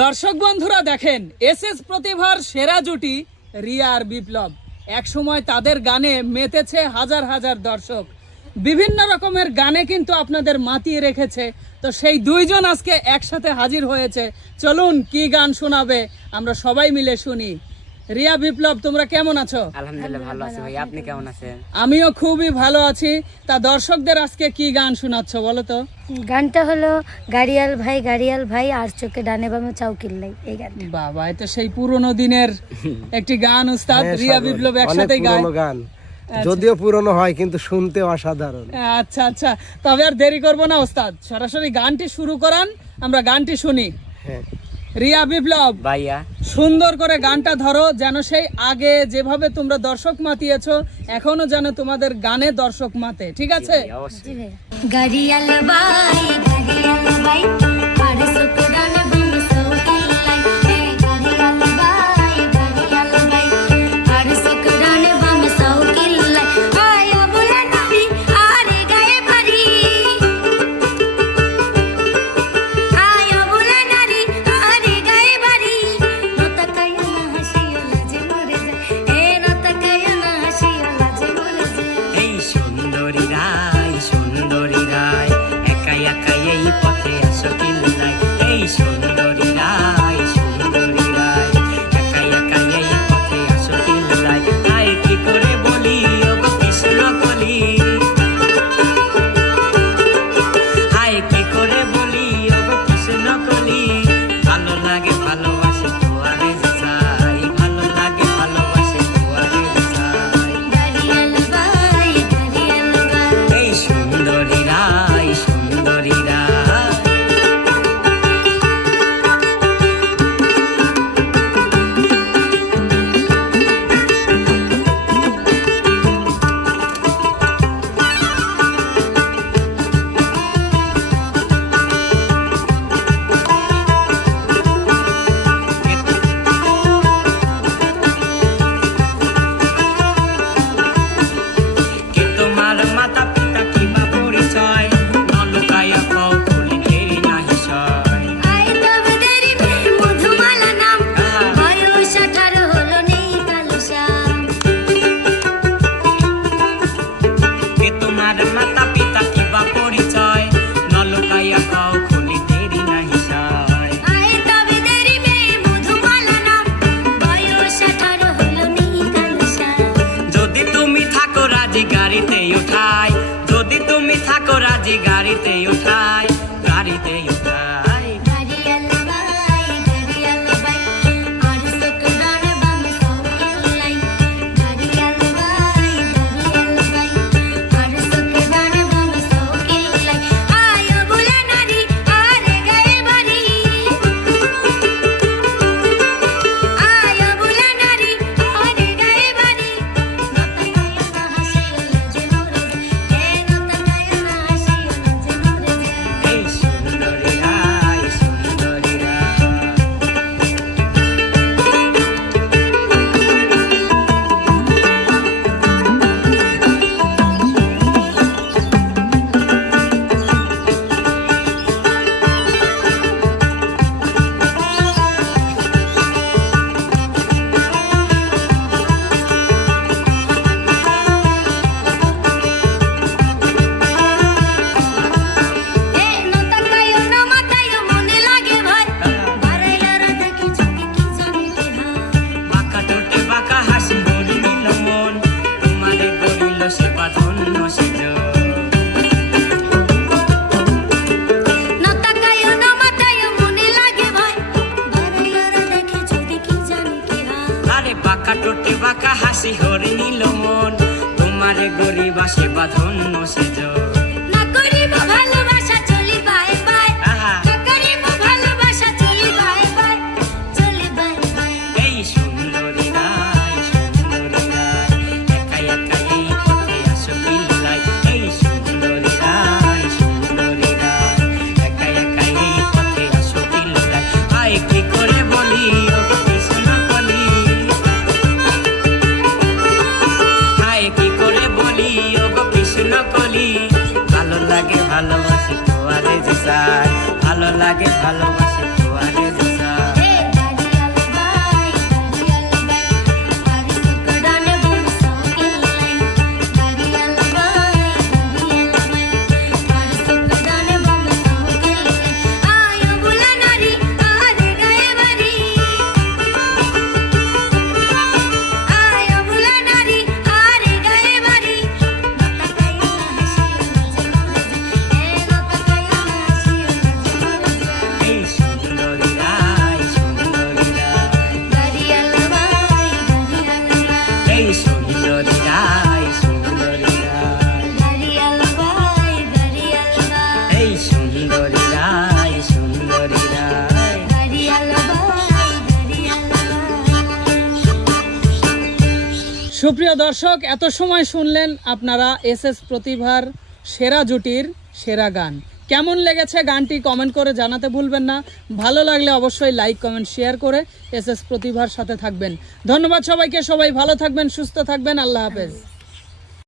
দর্শক বন্ধুরা দেখেন এস এস প্রতিভার সেরা জুটি রিয়া আর বিপ্লব। একসময় তাদের গানে মেতেছে হাজার হাজার দর্শক। বিভিন্ন রকমের গানে কিন্তু আপনাদের মাতিয়ে রেখেছে। তো সেই দুইজন আজকে একসাথে হাজির হয়েছে। চলুন কি গান শোনাবে, আমরা সবাই মিলে শুনি। রিয়া বিপ্লব তোমরা কেমন আছো? আলহামদুলিল্লাহ ভালো আছি ভাই আপনি কেমন আছেন? আমিও খুবই ভালো আছি। তা দর্শকদের আজকে কি গান শোনাচ্ছ বলো তো? গানটা হলো গাড়িয়াল ভাই গাড়িয়াল ভাই আর চোখে ডানে বামে চাউকিল্লাই এই গানটা। বাবা এটা সেই পুরনো দিনের একটি গান উস্তাদ। হ্যাঁ, রিয়া বিপ্লব একসাথে গান। যদিও পুরনো হয় কিন্তু শুনতে অসাধারণ। আচ্ছা আচ্ছা। তবে আর দেরি করব না ওস্তাদ সরাসরি গানটি শুরু করান আমরা গানটি শুনি। হ্যাঁ। রিয়া বিপ্লব ভাইয়া। সুন্দর করে গানটা ধরো যেন সেই আগে যেভাবে তোমরা দর্শক মাতিয়েছ এখনও যেন তোমাদের গানে দর্শক মাতে ঠিক আছে? ভাই গাড়িয়াল গাড়িতে উঠাই। যদি তুমি থাকো রাজি গাড়িতে উঠাই। বাঁকা হাসি হরে নিল মন তোমারে গরিবা সেবা ধন্য লাগে ভালোবাসি তোয়ারে যে ভালো লাগে ভালোবাসি সুপ্রিয় দর্শক, এত সময় শুনলেন আপনারা এস এস প্রতিভার সেরা জুটির সেরা গান। কেমন লেগেছে গানটি কমেন্ট করে জানাতে ভুলবেন না। ভালো লাগলে অবশ্যই লাইক, কমেন্ট, শেয়ার করে এস এস প্রতিভার সাথে থাকবেন। ধন্যবাদ সবাইকে, সবাই ভালো থাকবেন, সুস্থ থাকবেন। আল্লাহ হাফেজ।